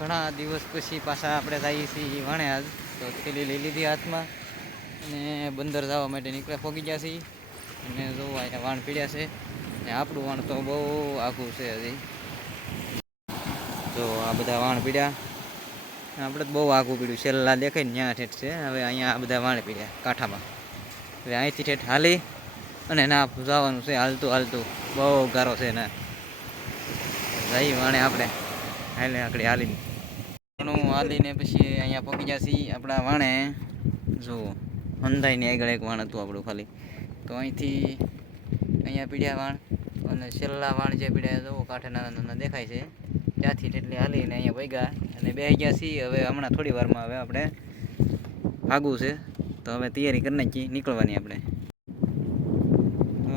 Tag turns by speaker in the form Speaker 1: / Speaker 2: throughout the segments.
Speaker 1: દિવસ પછી પાછા આપણે જઈએ છીએ વાણે આજ તો થેલી લઈ લીધી હાથમાં અને બંદર જવા માટે નીકળ્યા ફોગી ગયા છીએ. અને જો અહીંયા વાણ પીડ્યા છે. ને આપણું વાણ તો બહુ આઘું છે હજી. તો આ બધા વાણ પીડ્યા. આપણે બહુ આઘું પીડ્યું. છેલ્લા દેખાય ત્યાં ઠેઠ છે. હવે અહીંયા આ બધા વાણ પીડ્યા કાંઠામાં. હવે અહીંથી ઠેઠ હાલી અને ના, જવાનું છે હાલતું હાલતું. બહુ ગારો છે ને. જઈ વાણે આપણે. હાલે, આકડી હાલીને. ઘણું હાલીને પછી અહીંયા પહોંચી જશી આપણા વાણે. જુઓ હંધાઈની આગળ એક વાણ હતું આપણું ખાલી. તો અહીંથી અહીંયા પીડ્યા વાણ અને છેલ્લા વાણ જે પીડ્યા જુઓ કાંઠે નાના નાના દેખાય છે. ત્યાંથી તેટલી હાલીને અહીંયા ભેગા અને બે ગયા છીએ. હવે હમણાં થોડી વારમાં હવે આપણે ભાગવું છે. તો હવે તૈયારી કરી નાખીએ, નીકળવાની આપણે.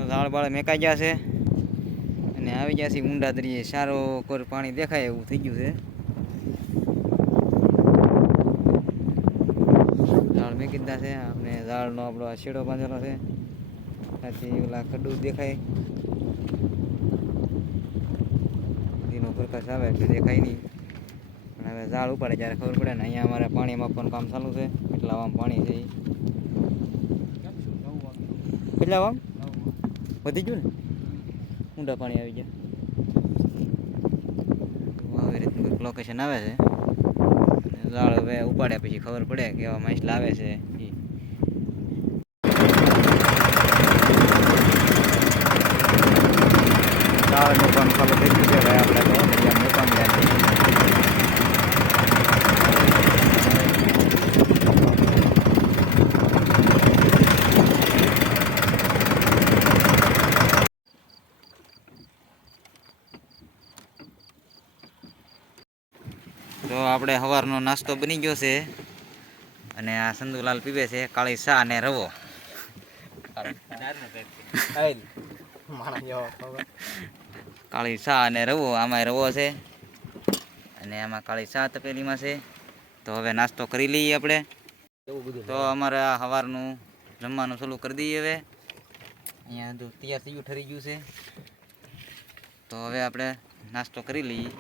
Speaker 1: ઝાડ બાળ મેકાઈ ગયા છે. અને આવી ગયા છે ઊંડા દરિયે. સારો કોર પાણી દેખાય એવું થઈ ગયું છે. મેકી છે આપણે ઝાડનો આપણો આ શેડો બાંધેલો છે. ત્યાંથી ઓલા ખડું દેખાય. દીનો પ્રકાશ આવે એટલે દેખાય નહીં. પણ હવે ઝાડ ઉપાડે જ્યારે ખબર પડે ને, અહીંયા અમારે પાણી માપવાનું કામ ચાલુ છે. એટલા આમ પાણી છે. કેટલા વામ? વધી ગયું ને? ઊંડા પાણી આવી ગયા. આવી રીતનું લોકેશન આવે છે. ઝાડ હવે ઉપાડ્યા પછી ખબર પડે કે એવા માછ લાવે છે ઈ. ઝાડનું પણ ખબર થઈ ગયું છે ભાઈ આપણે તો દરિયા મુકામ છીએ તો આપણે સવારનો નાસ્તો બની ગયો છે. અને આ સંધુલાલ પીવે છે, કાળી ચા અને રવો. કાળી ચા અને રવો આમાં રવો છે. અને આમાં કાળી ચા તપેલીમાં છે. તો હવે નાસ્તો કરી લઈએ આપણે. તો અમારે આ સવારનું જમવાનું ચાલુ કરી દઈએ હવે. અહીંયા બધું તૈયાર થઈ ગયું ઠરી ગયું છે. તો હવે આપણે નાસ્તો કરી લઈએ.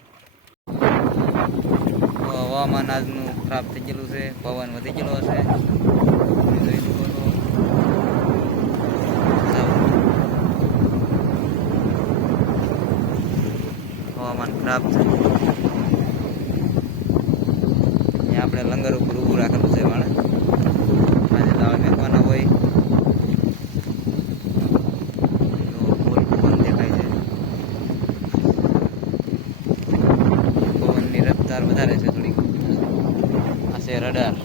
Speaker 1: હવામાન આજનું ખરાબ થઈ ગયેલું છે, પવન વધી ગયેલો છો. હવામાન ખરાબ છે. આપણે લંગર ઉપર ઊભું રાખેલું છે વાળા. આજે દાળ મેકવાના હોય. વધારે છે છે રડાર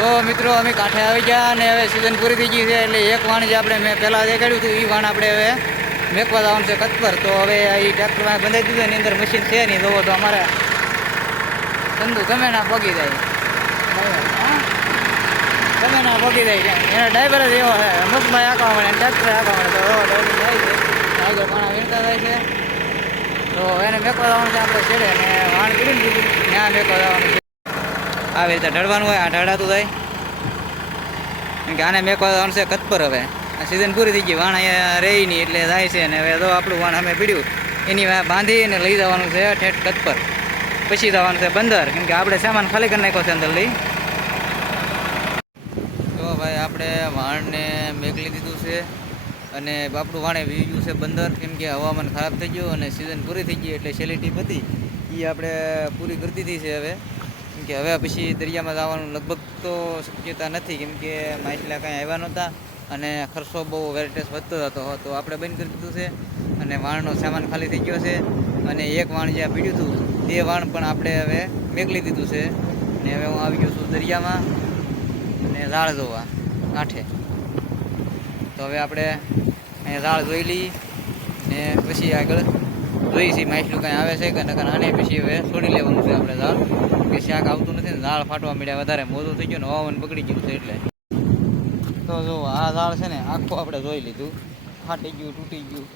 Speaker 1: તો મિત્રો, અમે કાંઠે આવી ગયા અને હવે સિઝન પૂરી થઈ ગઈ છે એટલે એક વાણ જે આપણે મેં પહેલાં દેખાડ્યું હતું એ વાણ આપણે હવે મેકવા જવાનું છે કતપર તો હવે એ ટ્રેક્ટરમાં બંધાઈ દીધું એની અંદર મશીન છે નહીં, જોવો તો અમારે ધંધુ ગમે ના પગી જાય? ગમે ના પગી જાય એનો ડ્રાઈવર જ એવો છે. મસ્તભાઈ આંકવા મળે ટ્રેક્ટર આંકવા મળે. તો ડ્રાઈવર જાય છે. આગળ પાણા વીણતા જાય છે. તો એને મેકવા જવાનું છે આપણે છેડે અને વાણ કરી દીધું ત્યાં મેકવા જવાનું છે. આવી રીતે ઢળવાનું હોય, આ ઢળાતું થાય કારણ કે આને મેકવા જવાનું છે કતપર હવે. આ સિઝન પૂરી થઈ ગઈ, વાણ અહીંયા રહી નહીં એટલે જાય છે ને હવે તો આપણું વાણ અમે પીડ્યું. એની બાંધી અને લઈ જવાનું છે ઠેઠ કતપર પછી જવાનું છે બંદર. કેમ કે આપણે સામાન ખાલી કરી નાખ્યો છે અંદર લઈ તો ભાઈ આપણે વાણને મેકલી દીધું છે અને બાપડું વાણે વી ગયું છે બંદર. કેમ કે હવામાન ખરાબ થઈ ગયું અને સિઝન પૂરી થઈ ગઈ એટલે સેલિટી પતી એ આપણે પૂરી કરતી હતી છે હવે. કે હવે પછી દરિયામાં જવાનું લગભગ તો શક્યતા નથી, કેમ કે માછલા કાંઈ આવ્યા નહોતા અને ખર્ચો બહુ વેરેટેસ વધતો હતો. તો આપણે બંધ કરી દીધું છે અને વાણનો સામાન ખાલી થઈ ગયો છે અને એક વાણ જ્યાં પીડ્યું હતું તે વાણ પણ આપણે હવે મેકલી દીધું છે. અને હવે હું આવી ગયો છું દરિયામાં અને ઝાડ જોવા, કાંઠે. તો હવે આપણે અહીંયા ઝાડ જોઈ લઈએ ને પછી આગળ જોઈ છીએ માછલું કાંઈ આવે છે કે નકર આને પછી હવે છોડી લેવાનું છે આપણે ઝાડ કે શાક આવતું નથી ને ઝાડ ફાટવા મળ્યા વધારે. મોટું થઈ ગયું ને હવામાન બગડી ગયું છે એટલે. તો જો, આ ઝાડ છે ને આખું આપણે જોઈ લીધું. ફાટી ગયું, તૂટી ગયું.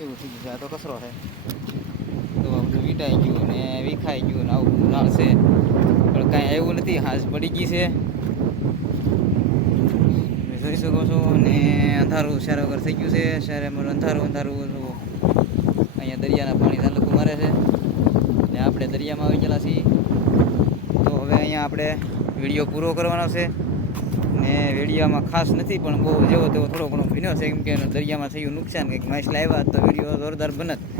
Speaker 1: એવું થઈ ગયું છે. આ તો કચરો છે. તો બધું વીટાઈ ગયું ને વિખાઈ ગયું ને આવું ઝાડ છે. પણ કાંઈ આવ્યું નથી હાજ પડી ગઈ છે. જોઈ શકો છો ને અંધારું સારો વગર થઈ ગયું છે. અમારું અંધારું અંધારું અહીંયા દરિયાના પાણી ધાલુકું મારે છે. ને આપણે દરિયામાં આવી ગયેલા છીએ. તો હવે અહીંયા આપણે વીડિયો પૂરો કરવાનો છે. ને વિડીયોમાં ખાસ નથી, પણ બહુ જેવો તેવો થોડો ઘણો ભીનો છે, કેમ કે દરિયામાં થયું નુકસાન, કંઈક માછલા આવ્યા તો વીડિયો જોરદાર બનત.